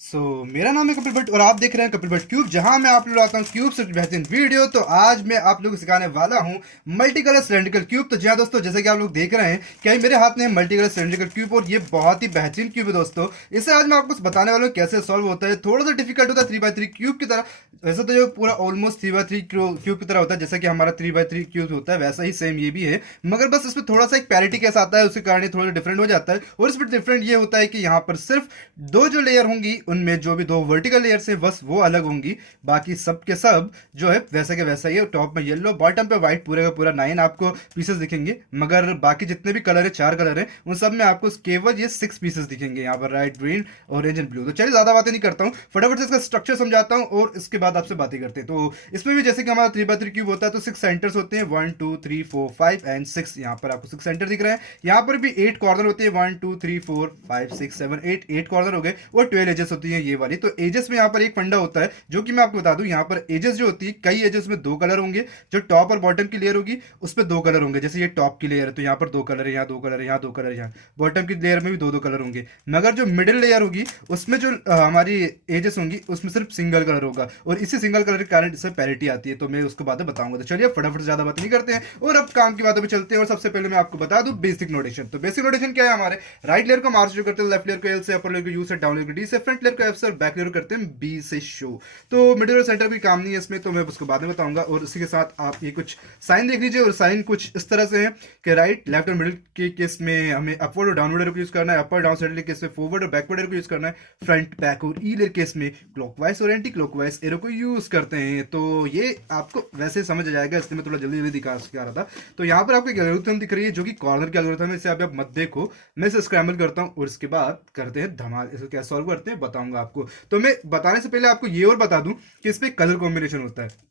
मेरा नाम है कपिल भट्ट और आप देख रहे हैं कपिल भट्ट क्यूब, जहां मैं आप लोग लाता हूँ क्यूब से बेहतरीन वीडियो। तो आज मैं आप लोगों को सिखाने वाला हूँ मल्टी कलर सिलेंड्रिकल क्यूब। तो जी हाँ दोस्तों, जैसे कि आप लोग देख रहे हैं कि मेरे हाथ में है मल्टी कलर सिलेंड्रिकल क्यूब और ये बहुत ही बेहतरीन क्यूब है दोस्तों। इसे आज मैं आपको बताने वाला हूँ कैसे सॉल्व होता है। थोड़ा सा डिफिकल्ट होता है 3x3 क्यूब की तरह। वैसे तो जो पूरा ऑलमोस्ट 3x3 क्यूब की तरह होता है, जैसा कि हमारा 3x3 क्यूब होता है वैसा ही सेम ये भी है, मगर बस इसमें थोड़ा सा एक पैरिटी कैसा आता है उसके कारण ये थोड़ा डिफरेंट हो जाता है। और इसमें डिफरेंट ये होता है कि यहाँ पर सिर्फ दो जो लेयर होंगी उनमें जो भी दो वर्टिकल लेयर्स है बस वो अलग होंगी, बाकी सब के सब जो है वैसे के वैसा ही है। टॉप में येलो, बॉटम पे व्हाइट, पूरे का पूरा 9 आपको पीसेस दिखेंगे, मगर बाकी जितने भी कलर है 4 कलर है उन सब में आपको केवल ये 6 पीसेस दिखेंगे यहाँ पर, red, green, orange and blue. तो चलिए ज्यादा बातें नहीं करता हूँ, फटाफट से इसका स्ट्रक्चर समझाता हूँ और इसके बाद आपसे बातें करते हैं। तो इसमें भी जैसे कि हमारा 3x3 क्यूब होता है तो 6 सेंटर्स होते हैं, 1 2 3 4 5 एंड 6। यहाँ पर आपको 6 सेंटर दिख रहे हैं। यहाँ पर भी 8 कॉर्नर होते हैं, 1 2 3 4 5 6 7 8 कॉर्नर हो गए और 12 एजेस होती है ये वाली। तो एजेस में यहाँ पर एक फंडा होता है जो कि मैं आपको बता दूं, यहाँ पर एजेस जो होती है कई एजेस में दो कलर होंगे। जो टॉप और बॉटम की लेयर होगी उस पर दो कलर होंगे, जैसे ये टॉप की लेयर है तो यहाँ पर दो कलर है, यहाँ दो कलर है, यहाँ दो कलर है, यहाँ बॉटम की लेयर में भी दो दो कलर होंगे। मगर जो मिडिल लेयर होगी उसमें जो हमारी एजेस होंगी उसमें सिर्फ सिंगल कलर होगा और इसी सिंगल कलर के कारण इससे पैरिटी आती है। तो मैं उसको बाद में बताऊंगा। तो चलिए फटाफट ज्यादा बात नहीं करते हैं और अब काम की बातों पे चलते हैं। और सबसे पहले मैं आपको बता दूं बेसिक नोटेशन। तो बेसिक नोटेशन क्या है हमारे, राइट लेयर को मार्च करते हैं, लेफ्ट लेयर को एल से, अपर लेयर को यू से, डाउन लेयर को डी से, फ्रंट लेयर को एफ से और बैक लेयर को करते हैं बी से शो। तो मिडिल और सेंटर भी काम नहीं है इसमें, तो मैं उसको बाद में बताऊंगा। और इसी के साथ आप ये कुछ साइन देख लीजिए, और साइन कुछ इस तरह से है कि राइट, लेफ्ट और मिडिल के केस में हमें अपवर्ड और डाउनवर्ड एरो को यूज करना है, अपर डाउन साइड के केस में फॉरवर्ड और बैकवर्ड एरो को यूज करना है, फ्रंट बैक और ई लेयर केस में क्लॉकवाइज और एंटी क्लॉकवाइज एरो को यूज करते हैं। तो ये आपको वैसे समझ आ जाएगा, इसलिए मैं थोड़ा जल्दी जल्दी सिखा रहा था। तो यहाँ पर आपको एक एल्गोरिथम दिख रही है जो कि कॉर्नर की एल्गोरिथम है, इसे आप मत देखो, मैं इसे स्क्रैम्बल करता हूँ और इसके बाद करते हैं धमाल। इसे क्या सॉल्व करते हैं बताऊंगा आपको। तो मैं बताने से पहले आपको ये और बता दूं कि इस पे कलर कॉम्बिनेशन होता है।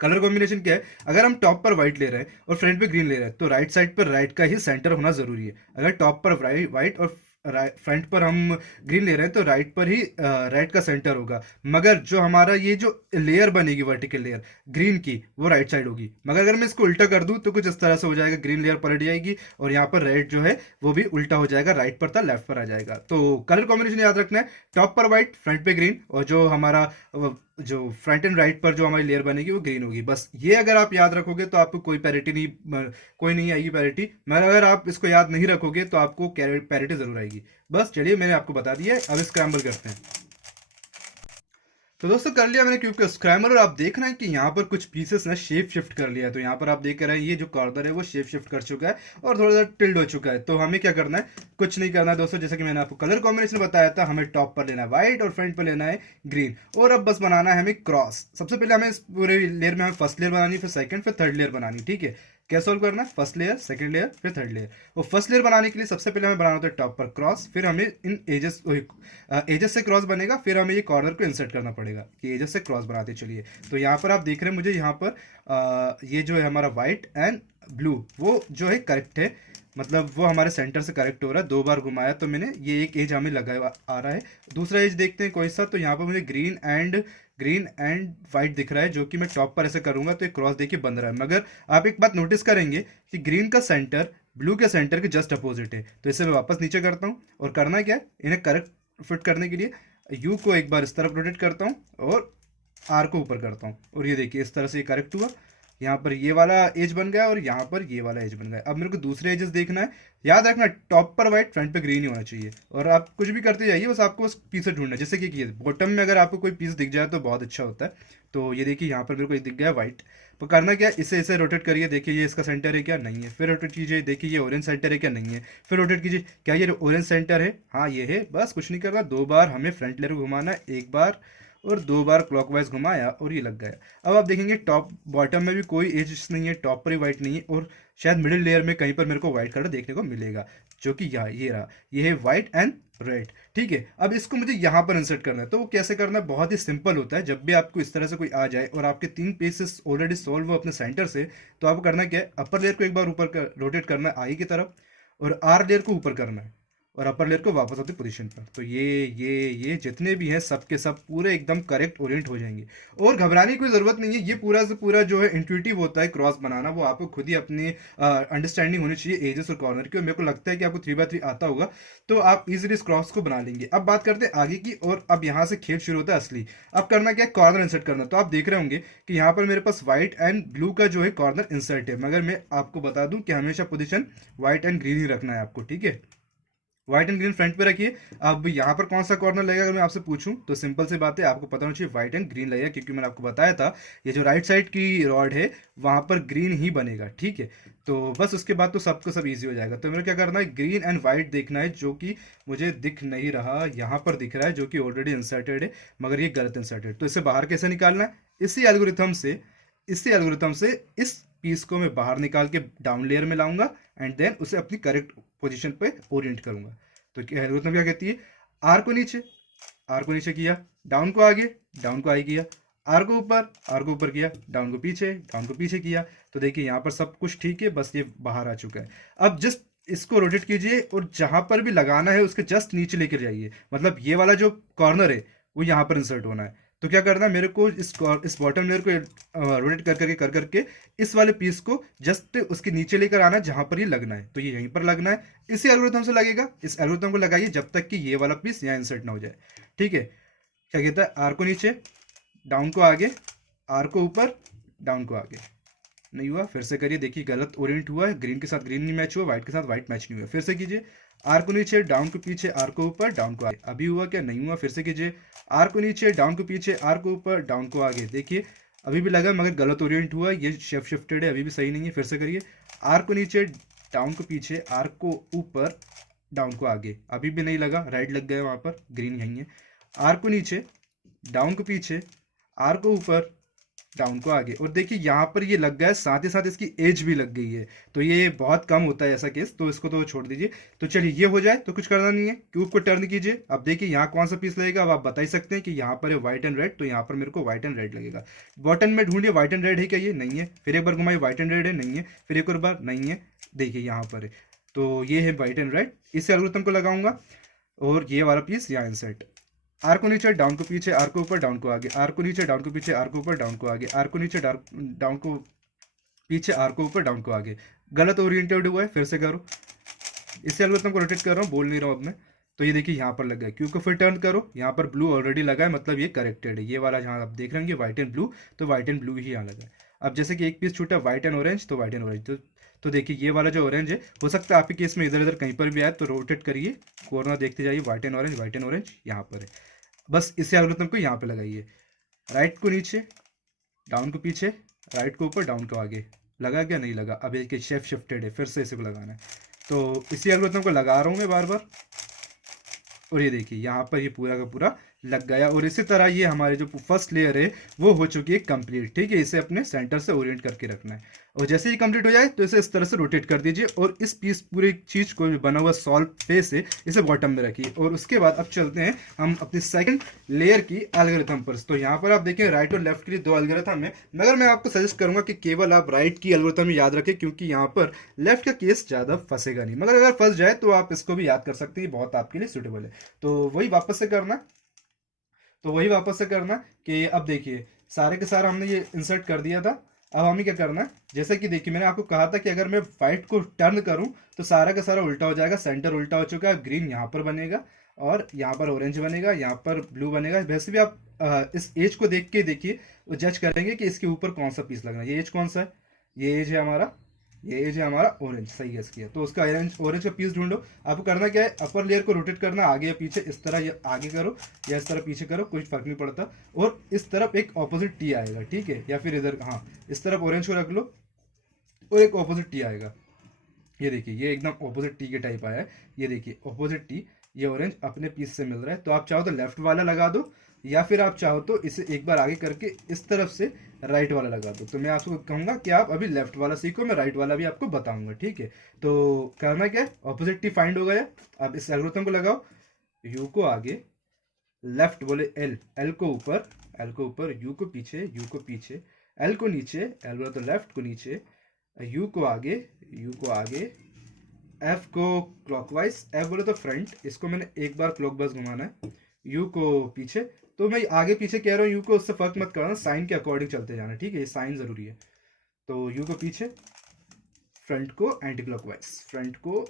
कलर कॉम्बिनेशन क्या है, अगर हम टॉप पर व्हाइट ले रहे हैं और फ्रंट पे ग्रीन ले रहे हैं तो राइट साइड पर राइट का ही सेंटर होना जरूरी है। अगर टॉप पर व्हाइट और फ्रंट पर हम ग्रीन ले रहे हैं तो राइट पर ही राइट का सेंटर होगा। मगर जो हमारा ये जो लेयर बनेगी वर्टिकल लेयर ग्रीन की वो राइट साइड होगी। मगर अगर मैं इसको उल्टा कर दूं तो कुछ इस तरह से हो जाएगा, ग्रीन लेयर पलट जाएगी और यहाँ पर रेड जो है वो भी उल्टा हो जाएगा, राइट पर था लेफ्ट पर आ जाएगा। तो कलर कॉम्बिनेशन याद रखना है, टॉप पर व्हाइट, फ्रंट पे ग्रीन, और जो हमारा जो फ्रंट एंड राइट पर जो हमारी लेयर बनेगी वो ग्रीन होगी। बस ये अगर आप याद रखोगे तो आपको कोई पैरिटी नहीं, कोई नहीं आएगी पैरिटी। मगर अगर आप इसको याद नहीं रखोगे तो आपको पैरिटी जरूर आएगी। बस चलिए मैंने आपको बता दिया है, अब स्क्रैम्बल करते हैं। तो दोस्तों कर लिया मैंने क्यूब का स्क्रैमर, और आप देख रहे हैं कि यहाँ पर कुछ पीसेस ने शेप शिफ्ट कर लिया है। तो यहाँ पर आप देख रहे हैं ये जो कॉर्नर है वो शेप शिफ्ट कर चुका है और थोड़ा सा टिल्ड हो चुका है। तो हमें क्या करना है, कुछ नहीं करना है दोस्तों। जैसे कि मैंने आपको कलर कॉम्बिनेशन बताया था, हमें टॉप पर लेना है व्हाइट और फ्रंट पर लेना है ग्रीन। और अब बस बनाना है हमें क्रॉस। सबसे पहले हमें इस पूरे लेयर में हमें फर्स्ट लेयर बनानी, फिर सेकंड, फिर थर्ड लेयर बनानी। ठीक है, क्या सॉल्व करना है, फर्स्ट लेयर, सेकंड लेयर, फिर थर्ड लेयर। वो फर्स्ट लेयर बनाने के लिए सबसे पहले हमें बनाना होता है टॉप पर क्रॉस, फिर हमें इन एजेस से क्रॉस बनेगा, फिर हमें ये कॉर्नर को इंसर्ट करना पड़ेगा कि एजेस से क्रॉस बनाते चलिए। तो यहाँ पर आप देख रहे हैं मुझे यहाँ पर ये जो है हमारा व्हाइट एंड ब्लू वो जो है करेक्ट है, मतलब वो हमारे सेंटर से करेक्ट हो रहा है। दो बार घुमाया तो मैंने ये एक एज हमें लगा आ रहा है। दूसरा एज देखते हैं कोई सा, तो यहाँ पर मुझे ग्रीन एंड वाइट दिख रहा है, जो कि मैं टॉप पर ऐसे करूंगा तो एक क्रॉस देखिए बन रहा है। मगर आप एक बात नोटिस करेंगे कि ग्रीन का सेंटर ब्लू के सेंटर के जस्ट अपोजिट है। तो इसे मैं वापस नीचे करता हूँ और करना क्या है, इन्हें करेक्ट फिट करने के लिए यू को एक बार इस तरफ रोटेट करता हूँ और आर को ऊपर करता हूँ, और ये देखिए इस तरह से ये करेक्ट हुआ। यहाँ पर ये वाला एज बन गया और यहाँ पर ये वाला एज बन गया। अब मेरे को दूसरे एजेस देखना है। याद रखना टॉप पर व्हाइट, फ्रंट पे ग्रीन ही होना चाहिए। और आप कुछ भी करते जाइए, बस आपको उस पीस ढूंढना है। जैसे कि बॉटम में अगर आपको कोई पीस दिख जाए तो बहुत अच्छा होता है। तो ये देखिए यहाँ पर मेरे को ये दिख गया व्हाइट। तो करना क्या, इसे इसे रोटेट करिए, देखिए ये इसका सेंटर है क्या, नहीं है, फिर रोटेट कीजिए, देखिए ये ऑरेंज सेंटर है क्या, नहीं है, फिर रोटेट कीजिए, क्या ये ऑरेंज सेंटर है, हाँ ये है। बस कुछ नहीं करना, दो बार हमें फ्रंट लेयर को घुमाना है, एक बार और दो बार क्लॉकवाइज घुमाया और ये लग गया। अब आप देखेंगे टॉप बॉटम में भी कोई एज नहीं है, टॉप पर ही व्हाइट नहीं है, और शायद मिडिल लेयर में कहीं पर मेरे को व्हाइट कलर देखने को मिलेगा, जो कि यहाँ ये रहा, ये है व्हाइट एंड रेड। ठीक है, अब इसको मुझे यहाँ पर इंसर्ट करना है। तो वो कैसे करना है, बहुत ही सिंपल होता है। जब भी आपको इस तरह से कोई आ जाए और आपके 3 पीसेस ऑलरेडी सॉल्व हो अपने सेंटर से, तो आपको करना क्या है, अपर लेयर को एक बार ऊपर रोटेट करना है आई की तरफ, और आर लेयर को ऊपर करना है, और अपर लेयर को वापस अपनी पोजीशन पर। तो ये जितने भी हैं सब के सब पूरे एकदम करेक्ट ओरिएंट हो जाएंगे और घबराने की कोई ज़रूरत नहीं है। ये पूरा से पूरा जो है इंट्यूटिव होता है क्रॉस बनाना, वो आपको खुद ही अपनी अंडरस्टैंडिंग होनी चाहिए एजेस और कॉर्नर की, और मेरे को लगता है कि आपको 3x3 आता होगा तो आप इजीली इस क्रॉस को बना लेंगे। अब बात करते हैं आगे की, और अब यहाँ से खेल शुरू होता है असली। अब करना क्या है, कॉर्नर इंसर्ट करना। तो आप देख रहे होंगे कि यहाँ पर मेरे पास व्हाइट एंड ब्लू का जो है कॉर्नर इंसर्ट है, मगर मैं आपको बता दूं कि हमेशा पोजीशन व्हाइट एंड ग्रीन ही रखना है आपको, ठीक है। व्हाइट एंड ग्रीन फ्रंट पे रखिए। अब यहाँ पर कौन सा कॉर्नर लगेगा अगर मैं आपसे पूछूं तो सिंपल सी बात है, आपको पता होना चाहिए व्हाइट एंड ग्रीन लगेगा, क्योंकि मैंने आपको बताया था ये जो राइट साइड की रॉड है वहां पर ग्रीन ही बनेगा, ठीक है। तो बस उसके बाद तो सबको सब इजी हो जाएगा। तो मेरे क्या करना है, ग्रीन एंड व्हाइट देखना है, जो कि मुझे दिख नहीं रहा, यहाँ पर दिख रहा है जो कि ऑलरेडी इंसर्टेड है, मगर ये गलत इंसर्टेड। तो इसे बाहर कैसे निकालना है, इसी एल्गोरिथम से इस पीस को मैं बाहर निकाल के डाउन लेयर में लाऊंगा एंड देन उसे अपनी करेक्ट पोजीशन पे ओरिएंट करूंगा। तो एल्गोरिथम क्या कहती है, आर को नीचे किया, डाउन को आगे, डाउन को आगे किया, आर को ऊपर किया, डाउन को पीछे किया। तो देखिए यहाँ पर सब कुछ ठीक है, बस ये बाहर आ चुका है। अब जस्ट इसको रोटेट कीजिए और जहां पर भी लगाना है उसके जस्ट नीचे लेकर जाइए, मतलब ये वाला जो कॉर्नर है वो यहाँ पर इंसर्ट होना है। तो क्या करना है, मेरे को इस बॉटम लेयर को रोटेट कर करके इस वाले पीस को जस्ट उसके नीचे लेकर आना है जहां पर ये लगना है। तो ये यहीं पर लगना है, इसी एल्गोरिथम से लगेगा। इस एल्गोरिथम को लगाइए जब तक कि ये वाला पीस यहाँ इंसर्ट ना हो जाए, ठीक है। क्या कहता है, आर को नीचे, डाउन को आगे, आर को ऊपर, डाउन को आगे। नहीं हुआ, फिर से करिए, देखिए गलत ओरिएंट हुआ है, ग्रीन के साथ ग्रीन नहीं मैच हुआ, व्हाइट के साथ व्हाइट मैच नहीं हुआ। फिर से कीजिए, आर को नीचे, डाउन को पीछे, आर को ऊपर, डाउन को आगे। अभी हुआ क्या, नहीं हुआ, फिर से कीजिए, आर को नीचे, डाउन को पीछे, आर को ऊपर, डाउन को आगे। देखिए अभी भी लगा मगर गलत ओरिएंट हुआ, ये शेप शिफ्टेड है, अभी भी सही नहीं है। फिर से करिए, आर को नीचे, डाउन को पीछे, आर को ऊपर, डाउन को आगे। अभी भी नहीं लगा, राइट लग गया वहां पर, ग्रीन यहीं है। आर को नीचे, डाउन को पीछे, आर को ऊपर, डाउन को आगे। और देखिए यहाँ पर ये लग गया है, साथ ही साथ इसकी एज भी लग गई है। तो ये बहुत कम होता है ऐसा केस, तो इसको तो छोड़ दीजिए। तो चलिए ये हो जाए तो कुछ करना नहीं है, क्यूब को टर्न कीजिए। अब देखिए यहाँ कौन सा पीस लगेगा, अब आप बता ही सकते हैं कि यहाँ पर है व्हाइट एंड रेड, तो यहाँ पर मेरे को व्हाइट एंड रेड लगेगा। बॉटम में ढूंढिए व्हाइट एंड रेड है क्या, ये नहीं है। फिर एक बार घुमाइए, व्हाइट एंड रेड है, नहीं है। फिर एक और बार, नहीं है। देखिए यहाँ पर है, तो ये है व्हाइट एंड रेड। इस एल्गोरिथम को लगाऊंगा और ये वाला पीस यहाँ इंसर्ट। आर को नीचे, डाउन को पीछे, आर को ऊपर, डाउन को आगे, आर को नीचे, डाउन को पीछे, आर को ऊपर, डाउन को आगे, आर को नीचे, डाउन को पीछे, आर को ऊपर, डाउन को आगे। गलत ओरिएंटेड हुआ है, फिर से करो। इस एल्गोरिथम को रोटेट कर रहा हूँ, बोल नहीं रहा हूँ अब मैं। तो ये देखिए यहाँ पर लग गया, क्यू को फिर टर्न करो, यहाँ पर ब्लू ऑलरेडी लगा है, मतलब ये करेक्टेड है। ये वाला जहाँ आप देख रहे हैं व्हाइट एंड ब्लू, तो व्हाइट एंड ब्लू ही यहाँ लगा है। अब जैसे कि एक पीस छूटा व्हाइट एंड ऑरेंज, तो व्हाइट एंड ऑरेंज। तो देखिए ये वाला जो ऑरेंज है, हो सकता है आपके केस में इधर इधर कहीं पर भी आए, तो रोटेट करिए, कॉर्नर देखते जाइए, white and orange, white and orange यहाँ पर है। बस इस एल्गोरिथम को यहाँ पे लगाइए, राइट को नीचे, डाउन को पीछे, राइट को ऊपर, डाउन को आगे। लगा क्या, नहीं लगा। अब एक शेप शिफ्टेड है, फिर से इसे को लगाना है। तो इसी एल्गोरिथम को लगा रहा हूँ मैं बार बार, और ये देखिए यहाँ पर ये पूरा का पूरा लग गया। और इसी तरह ये हमारे जो फर्स्ट लेयर है वो हो चुकी है कंप्लीट, ठीक है। इसे अपने सेंटर से ओरिएंट करके रखना है, और जैसे ही कंप्लीट हो जाए तो इसे इस तरह से रोटेट कर दीजिए, और इस पीस पूरी चीज को जो बना हुआ सॉल्व फेस है इसे बॉटम में रखिए। और उसके बाद अब चलते हैं हम अपनी सेकंड लेयर की एल्गोरिथम पर। तो यहाँ पर आप देखें राइट और लेफ्ट के लिए दो एल्गोरिथम है, मगर मैं आपको सजेस्ट करूंगा कि केवल आप राइट की एल्गोरिथम याद रखें, क्योंकि यहाँ पर लेफ्ट का केस ज्यादा फंसेगा नहीं, मगर अगर फंस जाए तो आप इसको भी याद कर सकते हैं, बहुत आपके लिए सुटेबल है। तो वही वापस से करना कि अब देखिए सारे के सारा हमने ये इंसर्ट कर दिया था। अब हमें क्या करना है, जैसे कि देखिए मैंने आपको कहा था कि अगर मैं व्हाइट को टर्न करूं तो सारा का सारा उल्टा हो जाएगा, सेंटर उल्टा हो चुका है। ग्रीन यहाँ पर बनेगा और यहाँ पर ऑरेंज बनेगा, यहाँ पर ब्लू बनेगा। वैसे भी आप इस एज को देख के देखिए, वो जज करेंगे कि इसके ऊपर कौन सा पीस लगना है। ये एज कौन सा है, ये एज है हमारा ऑरेंज, सही गेस किया। तो उसका ऑरेंज का पीस ढूंढो। आपको करना क्या है, अपर लेयर को रोटेट करना आगे या पीछे, इस तरह ये आगे करो या इस तरह पीछे करो, कुछ फर्क नहीं पड़ता। और इस तरफ एक ऑपोजिट टी आएगा, ठीक है, या फिर इधर, हाँ इस तरफ ऑरेंज को रख लो और एक ऑपोजिट टी आएगा। ये देखिए ये एकदम ऑपोजिट टी के टाइप आया है, ये देखिए ऑपोजिट टी, ये ऑरेंज अपने पीस से मिल रहा है। तो आप चाहो तो लेफ्ट वाला लगा दो, या फिर आप चाहो तो इसे एक बार आगे करके इस तरफ से राइट वाला लगा दो। तो मैं आपको कहूंगा कि आप अभी लेफ्ट वाला सीखो, मैं राइट वाला भी आपको बताऊंगा, ठीक है। तो करना क्या है, ऑपोजिट टी फाइंड हो गया। अब इस एल्गोरिथम को लगाओ, यू को आगे, लेफ्ट बोले एल को ऊपर, यू को पीछे, एल को नीचे, एल बोले तो लेफ्ट को नीचे, यू को आगे, एफ को क्लॉकवाइज, एफ बोले तो फ्रंट, इसको मैंने एक बार क्लॉकवाइज घुमाना है। यू को पीछे, तो मैं आगे पीछे कह रहा हूँ, यू को उससे फर्क मत करना, साइन के अकॉर्डिंग चलते जाना, ठीक है, ये साइन जरूरी है। तो यू को पीछे, फ्रंट को एंटी क्लॉकवाइज, फ्रंट को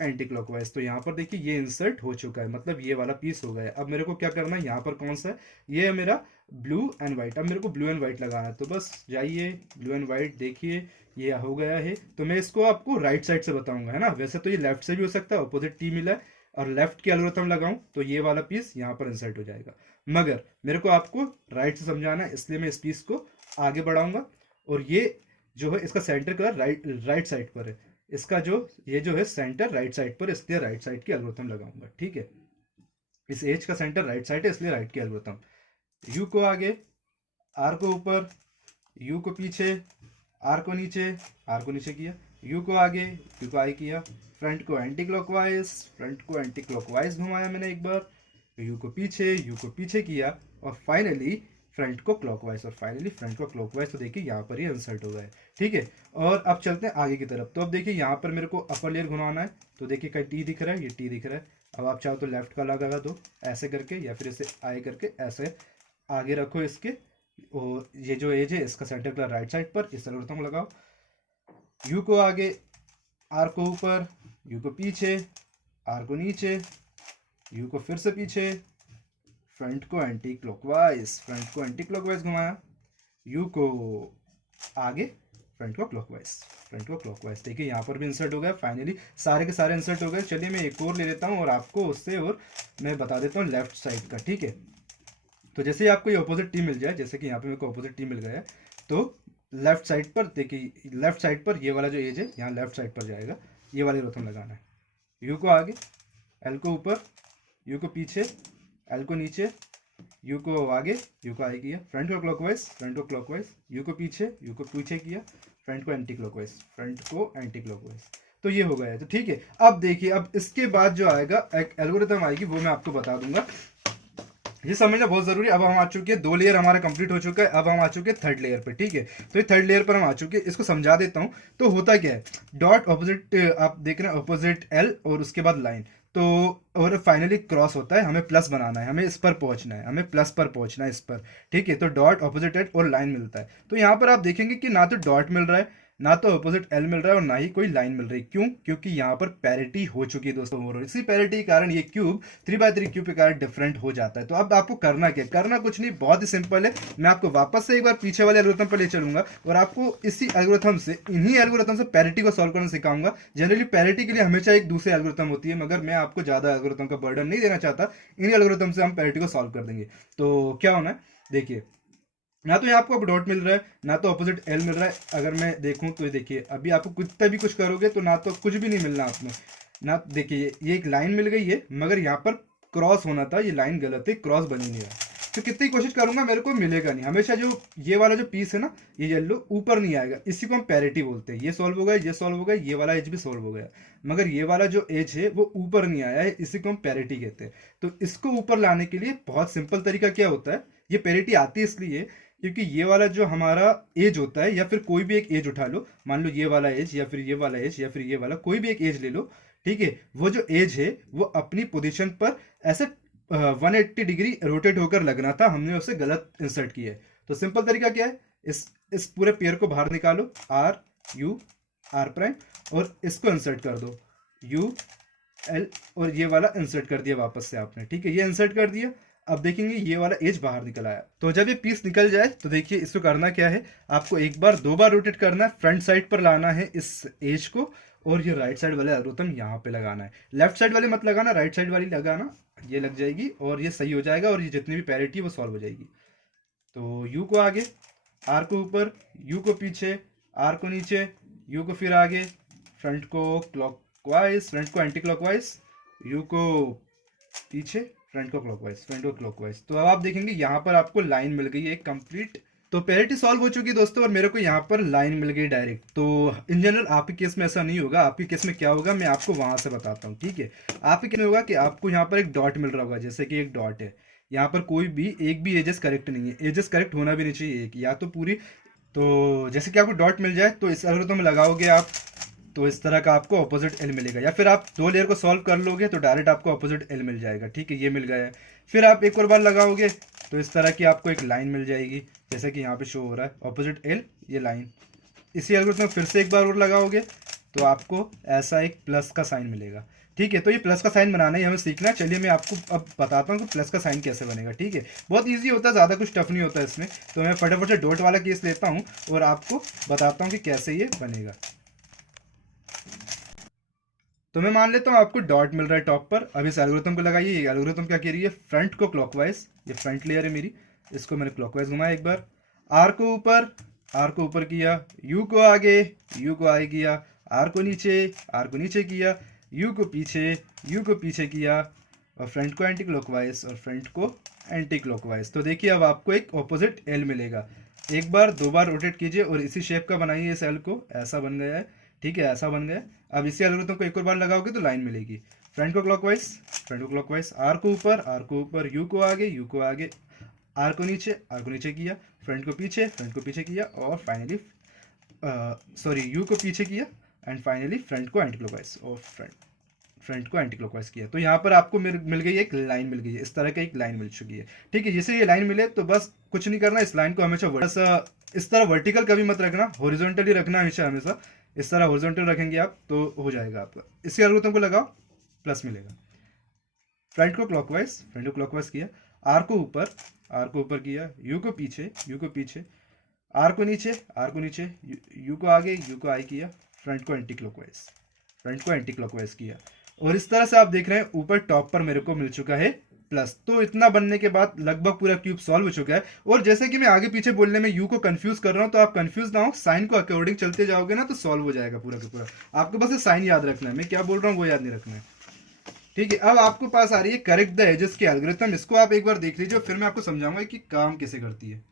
एंटी क्लॉकवाइज। तो यहाँ पर देखिए ये इंसर्ट हो चुका है, मतलब ये वाला पीस हो गया है। अब मेरे को क्या करना है, यहाँ पर कौन सा है, ये है मेरा ब्लू एंड व्हाइट। अब मेरे को ब्लू एंड व्हाइट लगाना है, तो बस जाइए ब्लू एंड व्हाइट, देखिए ये हो गया है। तो मैं इसको आपको राइट साइड से बताऊंगा, है ना, वैसे तो ये लेफ्ट से भी हो सकता है, अपोजिट टी मिला है, और लेफ्ट की एल्गोरिथम लगाऊं तो ये वाला पीस यहाँ पर इंसर्ट हो जाएगा। मगर मेरे को आपको राइट से समझाना है, इसलिए मैं इस पीस को आगे बढ़ाऊंगा, और ये जो है इसका सेंटर कलर राइट साइड पर है, इसका जो ये जो है सेंटर राइट साइड पर, इसलिए राइट साइड की एल्गोरिथम लगाऊंगा, ठीक है। इस एज का सेंटर राइट साइड है, इसलिए राइट की एल्गोरिथम। यू को आगे, आर को ऊपर, यू को पीछे, आर को नीचे, आर को नीचे किया, यू को आगे, यू को आगे किया, फ्रंट को एंटी क्लॉकवाइज, फ्रंट को एंटी क्लॉकवाइज घुमाया मैंने एक बार, यू को पीछे, यू को पीछे किया, और फाइनली फ्रंट को क्लॉकवाइज, और फाइनली फ्रंट को क्लॉकवाइज। तो देखिए यहाँ पर ये इंसर्ट हो गया है, ठीक है। और अब चलते हैं आगे की तरफ। तो अब देखिए यहाँ पर मेरे को अपर लेयर घुमाना है, तो देखिए कहीं टी दिख रहा है, ये टी दिख रहा है। अब आप चाहो तो लेफ्ट का लगा दो ऐसे करके, या फिर इसे आए करके ऐसे आगे रखो इसके, और ये जो एज है इसका सेंटर कलर राइट साइड पर, इस एल्गोरिथम लगाओ। यू को आगे, आर को ऊपर, यू को पीछे, आर को नीचे, यू को फिर से पीछे, फ्रंट को एंटी क्लॉकवाइज, फ्रंट को एंटी क्लॉकवाइज घुमाया, यू को आगे, फ्रंट को क्लॉकवाइज, फ्रंट को क्लॉकवाइज। देखिए यहाँ पर भी इंसर्ट हो गया, फाइनली सारे के सारे इंसर्ट हो गए। चलिए मैं एक और ले लेता हूँ और आपको उससे और मैं बता देता हूँ लेफ्ट साइड का, ठीक है। तो जैसे ही आपको ये ऑपोजिट टी मिल जाए, जैसे कि यहाँ पे मेरे को ऑपोजिट टी मिल गया है, तो लेफ्ट साइड पर देखिए, लेफ्ट साइड पर ये वाला जो एज है यहाँ लेफ्ट साइड पर जाएगा, ये वाली रोथम लगाना है। यू को आगे, एल को ऊपर, यू को पीछे, एल को नीचे, यू को आगे, यू को आगे किया, फ्रंट को क्लॉकवाइज, फ्रंट को क्लॉकवाइज, यू को पीछे, यू को पीछे किया, फ्रंट को एंटी क्लॉकवाइज, फ्रंट को एंटी क्लॉकवाइज। तो ये हो गया है, तो ठीक है। अब देखिए, अब इसके बाद जो आएगा एक एल्गोरिथम आएगी, वो मैं आपको बता दूंगा, ये समझना बहुत जरूरी है। अब हम आ चुके हैं, 2 लेयर हमारा कंप्लीट हो चुका है, अब हम आ चुके हैं थर्ड लेयर पे, ठीक है। तो ये थर्ड लेयर पर हम आ चुके हैं, इसको समझा देता हूँ। तो होता क्या है, डॉट ऑपोजिट, आप देख रहे हैं ऑपोजिट एल और उसके बाद लाइन, तो और फाइनली क्रॉस होता है, हमें प्लस बनाना है, हमें इस पर पहुंचना है, हमें प्लस पर पहुंचना है, इस पर, ठीक है। तो डॉट ऑपोजिट एल और लाइन मिलता है। तो यहाँ पर आप देखेंगे कि ना तो डॉट मिल रहा है, ना तो अपोजिट एल मिल रहा है, और ना ही कोई लाइन मिल रही। क्यों? क्योंकि यहाँ पर पैरिटी हो चुकी है दोस्तों, और इसी पैरिटी के कारण ये क्यूब 3x3 क्यूब के कारण डिफरेंट हो जाता है। तो अब आपको करना क्या, करना कुछ नहीं, बहुत ही सिंपल है। मैं आपको वापस से एक बार पीछे वाले एल्गोरिथम पर ले चलूंगा, और आपको इसी एल्गोरिथम से, इन्हीं एल्गोरिथम से पैरिटी को सॉल्व करना सिखाऊंगा। जनरली पैरिटी के लिए हमेशा एक दूसरी एल्गोरिथम होती है, मगर मैं आपको ज्यादा एल्गोरिथम का बर्डन नहीं देना चाहता, इन एल्गोरिथम से हम पैरिटी को सॉल्व कर देंगे। तो क्या होना है, देखिए, ना तो यहाँ आपको अब डॉट मिल रहा है, ना तो अपोजिट एल मिल रहा है। अगर मैं देखूं तो देखिए, अभी आपको कितना भी कुछ करोगे तो ना तो कुछ भी नहीं मिलना आपने ना। देखिए ये एक लाइन मिल गई है, मगर यहाँ पर क्रॉस होना था, ये लाइन गलत है, क्रॉस बन ही नहीं रहा। तो कितनी कोशिश करूंगा मेरे को मिलेगा नहीं। हमेशा जो ये वाला जो पीस है ना, ये येलो ऊपर नहीं आएगा, इसी को हम पैरिटी बोलते हैं। ये सॉल्व हो गया, ये सॉल्व हो गया, ये वाला एज भी सॉल्व हो गया, मगर ये वाला जो एज है वो ऊपर नहीं आया है, इसी को हम पैरिटी कहते हैं। तो इसको ऊपर लाने के लिए बहुत सिंपल तरीका क्या होता है, ये पैरिटी आती है इसलिए क्योंकि ये वाला जो हमारा एज होता है, या फिर कोई भी एक एज उठा लो, मान लो ये वाला एज, या फिर ये वाला एज, या फिर ये वाला, कोई भी एक एज ले लो, ठीक है। वो जो एज है वो अपनी पोजीशन पर ऐसे 180 डिग्री रोटेट होकर लगना था, हमने उसे गलत इंसर्ट किया है। तो सिंपल तरीका क्या है, इस पूरे पेयर को बाहर निकालो, आर यू आर प्राइम, और इसको इंसर्ट कर दो, यू एल, और ये वाला इंसर्ट कर दिया वापस से आपने, ठीक है, ये इंसर्ट कर दिया। अब देखेंगे ये वाला एज बाहर निकल आया। तो जब ये पीस निकल जाए तो देखिए इसको करना क्या है, आपको एक बार 2 बार रोटेट करना है, फ्रंट साइड पर लाना है इस एज को, और ये राइट साइड वाले एल्गोरिथम यहाँ पे लगाना है। लेफ्ट साइड वाली मत लगाना, राइट साइड वाली लगाना, ये लग जाएगी और ये सही हो जाएगा, और ये जितनी भी पैरिटी वो सॉल्व हो जाएगी। तो यू को आगे, आर को ऊपर, यू को पीछे, आर को नीचे, यू को फिर आगे, फ्रंट को क्लॉकवाइज, फ्रंट को एंटी क्लॉकवाइज, यू को पीछे, फ्रंट को क्लॉकवाइज, फ्रंट को क्लॉकवाइज। तो अब आप देखेंगे यहाँ पर आपको लाइन मिल गई है एक कंप्लीट। तो पैरिटी सॉल्व हो चुकी है दोस्तों, और मेरे को यहाँ पर लाइन मिल गई डायरेक्ट। तो इन जनरल आपके केस में ऐसा नहीं होगा, आपके केस में क्या होगा मैं आपको वहां से बताता हूँ, ठीक है। आपके केस में होगा कि आपको यहाँ पर एक डॉट मिल रहा होगा, जैसे कि एक डॉट है यहाँ पर, कोई भी एक भी एजेस करेक्ट नहीं है, एजेस करेक्ट होना भी नहीं चाहिए एक, या तो पूरी। तो जैसे कि आपको डॉट मिल जाए तो इस एल्गोरिथम में लगाओगे आप, तो इस तरह का आपको ऑपोजिट एल मिलेगा, या फिर आप दो लेयर को सॉल्व कर लोगे तो डायरेक्ट आपको ऑपोजिट एल मिल जाएगा। ठीक है, ये मिल गया है। फिर आप एक और बार लगाओगे तो इस तरह की आपको एक लाइन मिल जाएगी, जैसे कि यहाँ पे शो हो रहा है ऑपोजिट एल, ये लाइन। इसी एल्गोरिथम में फिर से एक बार और लगाओगे तो आपको ऐसा एक प्लस का साइन मिलेगा। ठीक है, तो ये प्लस का साइन बनाना ही हमें सीखना है। चलिए मैं आपको अब बताता हूँ कि प्लस का साइन कैसे बनेगा। ठीक है, बहुत इजी होता है, ज़्यादा कुछ टफ नहीं होता है इसमें। तो मैं फटाफट से डॉट वाला केस लेता हूँ और आपको बताता हूँ कि कैसे ये बनेगा। तो मैं मान लेता हूँ आपको डॉट मिल रहा है टॉप पर। अब इस एल्गोरिथम को लगाइए। ये एल्गोरिथम क्या कह रही है, फ्रंट को क्लॉकवाइज, ये फ्रंट लेयर है मेरी, इसको मैंने क्लॉकवाइज घुमाया एक बार, आर को ऊपर, आर को ऊपर किया, यू को आगे, यू को आगे किया, आर को नीचे, आर को नीचे किया, यू को पीछे, यू को पीछे किया, और फ्रंट को एंटी क्लॉकवाइज और फ्रंट को एंटी क्लॉकवाइज। तो देखिए अब आपको एक ऑपोजिट एल मिलेगा। एक बार दो बार रोटेट कीजिए और इसी शेप का बनाइए इस एल को, ऐसा बन गया है। ठीक है, ऐसा बन गया। अब इसी एल्गोरिथम को एक और बार लगाओगे तो लाइन मिलेगी, फ्रंट को क्लॉकवाइज, फ्रंट को क्लॉकवाइज, आर को ऊपर, आर को ऊपर, यू को आगे, यू को आगे, आर को नीचे, आर को नीचे किया, फ्रंट को पीछे, फ्रंट को पीछे किया, और फाइनली सॉरी यू को पीछे किया, एंड फाइनली फ्रंट को एंटी क्लॉकवाइज और फ्रंट को एंटी क्लॉकवाइज किया। तो यहाँ पर आपको मिल गई एक लाइन, मिल गई है इस तरह की एक लाइन मिल चुकी है। ठीक है, जैसे ये लाइन मिले तो बस कुछ नहीं करना, इस लाइन को हमेशा बस इस तरह वर्टिकल कभी मत रखना, हॉरिजॉन्टली रखना हमेशा हमेशा। इस तरह हॉरिजॉन्टल रखेंगे आप तो हो जाएगा आपका। इसी एल्गोरिथम को लगाओ, प्लस मिलेगा। फ्रंट को क्लॉकवाइज, फ्रंट को क्लॉकवाइज किया, आर को ऊपर, आर को ऊपर किया, यू को पीछे, यू को पीछे, आर को नीचे, आर को नीचे, यू को आगे, यू को आगे किया, फ्रंट को एंटी क्लॉकवाइज, फ्रंट को एंटी क्लॉकवाइज किया। और इस तरह से आप देख रहे हैं ऊपर टॉप पर मेरे को मिल चुका है प्लस। तो इतना बनने के बाद लगभग पूरा क्यूब सॉल्व हो चुका है। और जैसे कि मैं आगे पीछे बोलने में यू को कंफ्यूज कर रहा हूं, तो आप कंफ्यूज ना हो, साइन को अकॉर्डिंग चलते जाओगे ना तो सॉल्व हो जाएगा पूरा का पूरा। आपको बस साइन याद रखना है, मैं क्या बोल रहा हूँ वो याद नहीं रखना है। ठीक है, अब आपको पास आ रही है करेक्ट द एजेस की एल्गोरिथम। इसको आप एक बार देख लीजिए, फिर मैं आपको समझाऊंगा कि काम कैसे करती है।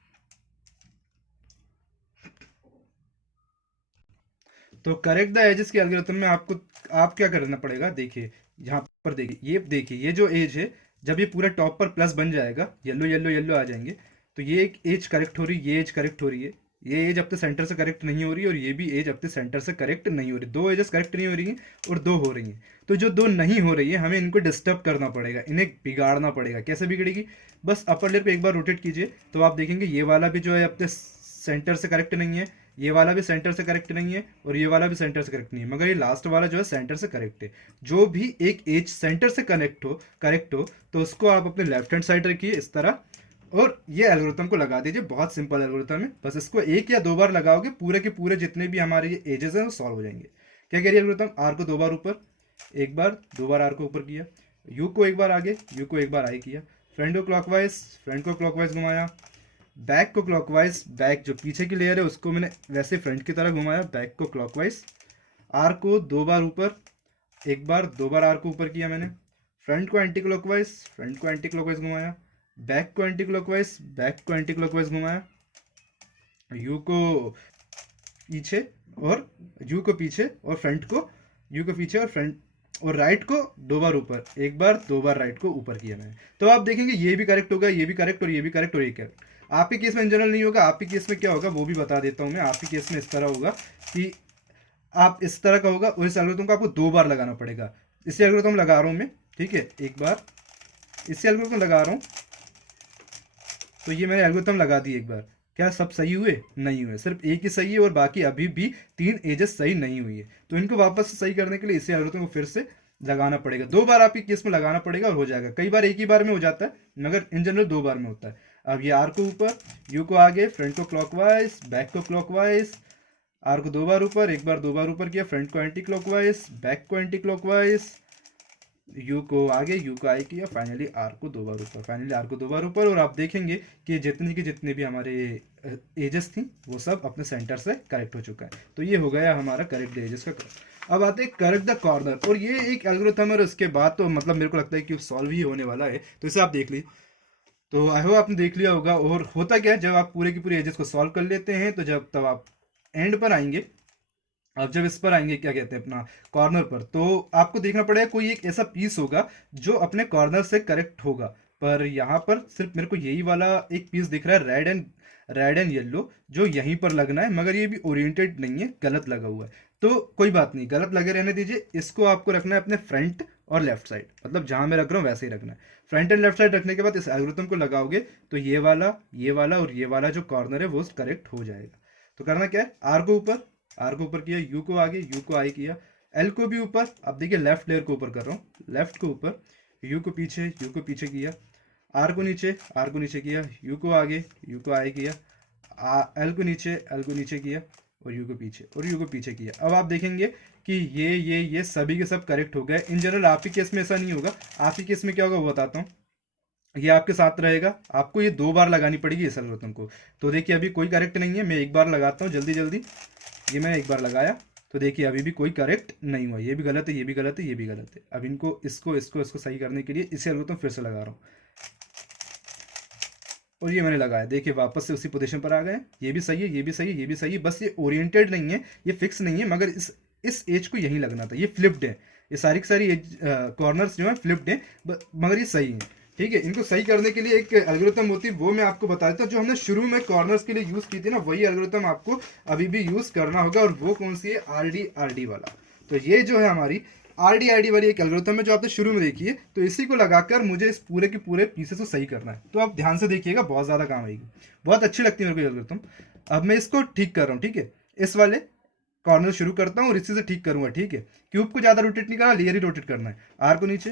तो करेक्ट द एजेस की एल्गोरिथम में आपको आप क्या करना पड़ेगा, देखिए यहाँ पर देखिए ये जो एज है, जब ये पूरा टॉप पर प्लस बन जाएगा, येलो येलो येलो आ जाएंगे, तो ये एक एज करेक्ट हो रही है, ये एज करेक्ट हो रही है, ये एज अब तक सेंटर से करेक्ट नहीं हो रही है, और ये भी एज अब तक सेंटर से करेक्ट नहीं हो रही। दो एजेस करेक्ट नहीं हो रही हैं और दो हो रही हैं। तो जो दो नहीं हो रही है हमें इनको डिस्टर्ब करना पड़ेगा, इन्हें बिगाड़ना पड़ेगा। कैसे बिगड़ेगी, बस अपर लेयर पे एक बार रोटेट कीजिए तो आप देखेंगे ये वाला भी जो है अब तक सेंटर से करेक्ट नहीं है, ये वाला भी सेंटर से करेक्ट नहीं है, और ये वाला भी सेंटर से करेक्ट नहीं है, मगर ये लास्ट वाला जो है सेंटर से करेक्ट है। जो भी एक एज सेंटर से करेक्ट हो तो उसको आप अपने लेफ्ट हैंड साइड रखिए इस तरह, और ये एल्गोरिथम को लगा दीजिए। बहुत सिंपल एल्गोरिथम है, बस इसको एक या दो बार लगाओगे पूरे के पूरे जितने भी हमारे ये एजेस हैं वो सॉल्व हो जाएंगे। क्या कह रही है एल्गोरिथम, आर को दो बार ऊपर, एक बार दो बार आर को ऊपर किया, यू को एक बार आगे, यू को एक बार आई किया, फ्रंट को क्लॉकवाइज, फ्रंट को क्लॉकवाइज घुमाया, बैक को क्लॉकवाइज, बैक जो पीछे की लेयर है उसको मैंने वैसे फ्रंट की तरह घुमाया, बैक को क्लॉकवाइज, आर को दो बार ऊपर, एक बार दो बार आर को ऊपर किया मैंने, फ्रंट को एंटी क्लॉकवाइज, फ्रंट को एंटी क्लॉकवाइज घुमाया, बैक को एंटी क्लॉकवाइज, बैक को एंटी क्लॉकवाइज घुमाया, यू को पीछे और यू को पीछे और फ्रंट को, यू को पीछे और फ्रंट और राइट को दो बार ऊपर, एक बार दो बार राइट को ऊपर किया मैंने। तो आप देखेंगे ये भी करेक्ट होगा, ये भी करेक्ट, और ये भी करेक्ट, और ये करेक्ट। आपके केस में इन जनरल नहीं होगा, आपके केस में क्या होगा वो भी बता देता हूँ मैं। आपके केस में इस तरह होगा कि आप इस तरह का होगा, और इस एल्गोरिथम को आपको दो बार लगाना पड़ेगा। इस एल्गोरिथम लगा रहा हूँ मैं, ठीक है, एक बार इस एल्गोरिथम लगा रहा हूँ, तो ये मैंने एल्गोरिथम लगा दी एक बार। क्या सब सही हुए, नहीं हुए, सिर्फ एक ही सही है और बाकी अभी भी तीन एजेस सही नहीं हुई है। तो इनको वापस से सही करने के लिए इसी एल्गोरिथम को फिर से लगाना पड़ेगा। दो बार आपके केस में लगाना पड़ेगा और हो जाएगा। कई बार एक ही बार में हो जाता है, मगर इन जनरल दो बार में होता है। अब ये आर को ऊपर, यू को आगे, फ्रंट को क्लॉकवाइज, बैक को क्लॉकवाइज, आर को दो बार ऊपर, एक बार दो बार ऊपर किया, फ्रंट को एंटी क्लॉकवाइज, बैक को एंटी क्लॉकवाइज, यू को आगे, यू को आई किया, फाइनली आर को दो बार ऊपर, फाइनली आर को दो बार ऊपर। और आप देखेंगे कि जितने के जितने भी हमारे एजेस थी वो सब अपने सेंटर से करेक्ट हो चुका है। तो ये हो गया हमारा करेक्ट एजेस का। अब आते हैं करेक्ट द कॉर्नर, और ये एक एल्गोरिथम है और इसके बाद तो मतलब मेरे को लगता है कि सॉल्व ही होने वाला है। तो इसे आप देख लीजिए। तो आई होप आपने देख लिया होगा। और होता क्या है, जब आप पूरे की पूरी एजेस को सॉल्व कर लेते हैं तो जब तब आप एंड पर आएंगे, अब जब इस पर आएंगे क्या कहते हैं अपना कॉर्नर पर, तो आपको देखना पड़ेगा कोई एक ऐसा पीस होगा जो अपने कॉर्नर से करेक्ट होगा। पर यहाँ पर सिर्फ मेरे को यही वाला एक पीस दिख रहा है, रेड एंड येलो, जो यहीं पर लगना है, मगर ये भी ओरिएंटेड नहीं है, गलत लगा हुआ है। तो कोई बात नहीं, गलत लगे रहने दीजिए। इसको आपको रखना है अपने फ्रंट और लेफ्ट साइड, मतलब जहां मैं रख रहा हूँ वैसे ही रखना है। फ्रंट एंड लेफ्ट साइड रखने के बाद इस एल्गोरिथम को लगाओगे तो ये वाला और ये वाला जो कॉर्नर है वो करेक्ट हो जाएगा। तो करना क्या है, आर को ऊपर, आर को ऊपर किया, यू को आगे, यू को आई किया, एल को भी ऊपर। अब देखिए लेफ्ट लेयर को ऊपर कर रहा हूँ, लेफ्ट को ऊपर, यू को पीछे, यू को पीछे किया, आर को नीचे, आर को नीचे किया, यू को आगे, यू को आगे किया, एल को नीचे, एल को नीचे किया, और यू को पीछे, और यू को पीछे किया। अब आप देखेंगे कि ये सभी के सब करेक्ट हो गए। इन जनरल आपके केस में ऐसा नहीं होगा। आपके केस में क्या होगा वो बताता हूँ। ये आपके साथ रहेगा, आपको ये 2 बार लगानी पड़ेगी इस एल्गोरिथम को। तो देखिए अभी कोई करेक्ट नहीं है, मैं एक बार लगाता हूँ जल्दी जल्दी। ये मैंने एक बार लगाया तो देखिए अभी भी कोई करेक्ट नहीं हुआ, ये भी गलत है, ये भी गलत है, ये भी गलत है। अब इनको इसको सही करने के लिए इसे एल्गोरिथम फिर से लगा रहा हूँ, और ये मैंने लगाया, देखिए वापस से उसी पोजीशन पर आ गए। ये भी सही है, ये भी सही है, ये भी सही है, बस ये ओरिएंटेड नहीं है, ये फिक्स नहीं है, मगर इस एज को यहीं लगना था। ये फ्लिप्ड है, ये सारी की सारी कॉर्नर्स जो है फ्लिप्ड है, मगर ये सही है। ठीक है, इनको सही करने के लिए एक एल्गोरिथम होती है, वो मैं आपको बता देता हूँ। जो हमने शुरू में कॉर्नर्स के लिए यूज की थी ना, वही एल्गोरिथम आपको अभी भी यूज करना होगा। और वो कौन सी है, RD वाला। तो ये जो है हमारी RD वाली एक एल्गोरिथम है जो आपने शुरू में देखी है। तो इसी को लगाकर मुझे इस पूरे के पूरे पीसेस को सही करना है। तो आप ध्यान से देखिएगा, बहुत ज़्यादा काम आएगी, बहुत अच्छी लगती है मेरे को एल्गोरिथम। अब मैं इसको ठीक कर रहा हूँ, ठीक है, इस वाले कॉर्नर शुरू करता हूँ और इसी से ठीक करूंगा। ठीक है, क्यूब को ज़्यादा रोटेट नहीं करना, लेयर ही रोटेट करना है। आर को नीचे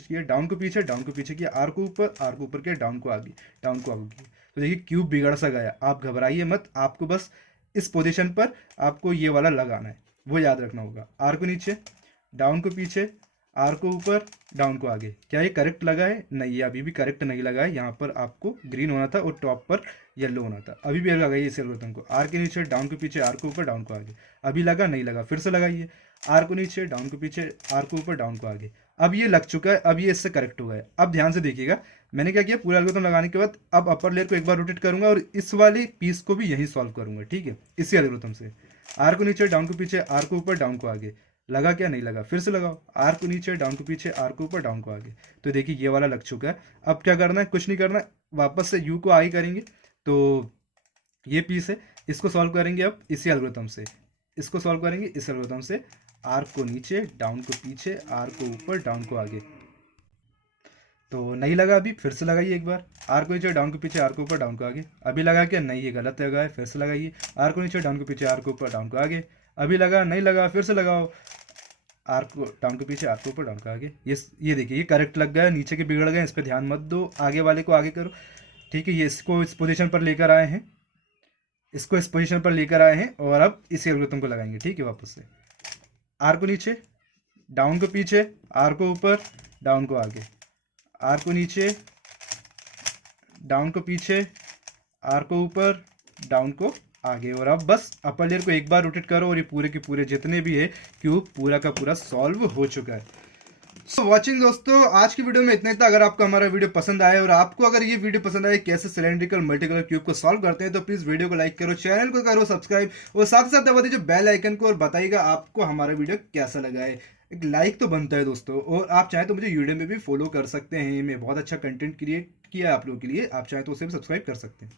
किया, डाउन को पीछे, डाउन को पीछे किया, आर को ऊपर किया, डाउन को आगे, डाउन को आगे किया। तो देखिए क्यूब बिगड़ सा गया। आप घबराइए मत, आपको बस इस पोजीशन पर आपको ये वाला लगाना है, वो याद रखना होगा। आर को नीचे, डाउन को पीछे, आर को ऊपर, डाउन को आगे। क्या ये करेक्ट लगा है? नहीं, ये अभी भी करेक्ट नहीं लगा है। यहाँ पर आपको ग्रीन होना था और टॉप पर येलो होना था। अभी भी लगाइए इस एल्गोरिथम को, आर के नीचे, डाउन को पीछे, आर को ऊपर, डाउन को आगे। अभी लगा नहीं लगा, फिर से लगाइए, आर को नीचे, डाउन को पीछे, आर को ऊपर, डाउन को आगे। अब ये लग चुका है, अब ये इससे करेक्ट हो गया। अब ध्यान से देखिएगा, मैंने क्या किया, पूरा एल्गोरिथम लगाने के बाद अब अपर लेयर को एक बार रोटेट करूंगा और इस वाली पीस को भी यहीं सॉल्व करूंगा। ठीक है, इसी एल्गोरिथम से आर को नीचे, डाउन को पीछे, आर को ऊपर, डाउन को आगे। लगा क्या? नहीं लगा, फिर से लगाओ, आर को नीचे, डाउन को पीछे, आर को ऊपर, डाउन को आगे। तो देखिए ये वाला लग चुका है। अब क्या करना है? कुछ नहीं करना है, वापस से यू को आगे करेंगे। तो ये पीस है, इसको सॉल्व करेंगे अब इसी एल्गोरिथम से, इसको सॉल्व करेंगे इस एल्गोरिथम से। आर को नीचे, डाउन को पीछे, आर को ऊपर, डाउन को आगे। तो नहीं लगा अभी, फिर से लगाइए एक बार, आर को नीचे, डाउन को पीछे, आर को ऊपर, डाउन को आगे। अभी लगा क्या? नहीं, ये गलत लगा है, फिर से लगाइए, आर को नीचे, डाउन को पीछे, आर को ऊपर, डाउन को आगे। अभी लगा नहीं लगा, फिर से लगाओ, आर को डाउन को पीछे, आर को ऊपर, डाउन को आगे। ये देखिए ये करेक्ट लग गया, नीचे के बिगड़ गए, इस पर ध्यान मत दो, आगे वाले को आगे करो। ठीक है, ये इसको इस पोजीशन पर लेकर आए हैं, इसको इस पोजीशन पर लेकर आए हैं, और अब इसी एल्गोरिथम को लगाएंगे। ठीक है, वापस से आर को नीचे, डाउन को पीछे, आर को ऊपर, डाउन को आगे, आर को नीचे, डाउन को पीछे, आर को ऊपर, डाउन को आगे। और अब बस अपर लेयर को एक बार रोटेट करो और ये पूरे के पूरे जितने भी है क्यूब पूरा का पूरा सॉल्व हो चुका है। सो वॉचिंग दोस्तों, आज की वीडियो में इतना ही था। अगर आपको हमारा वीडियो पसंद आए और आपको अगर ये वीडियो पसंद आए कैसे सिलेंड्रिकल मल्टी कलर क्यूब को सॉल्व करते हैं, तो प्लीज वीडियो को लाइक करो, चैनल को करो सब्सक्राइब, और साथ ही साथ दबा दीजिए बेल आइकन को और बताइएगा आपको हमारा वीडियो कैसा लगा है। एक लाइक तो बनता है दोस्तों, और आप चाहें तो मुझे यूट्यूब में भी फॉलो कर सकते हैं, मैं बहुत अच्छा कंटेंट क्रिएट किया है आप लोगों के लिए, आप चाहें तो उसे भी सब्सक्राइब कर सकते हैं।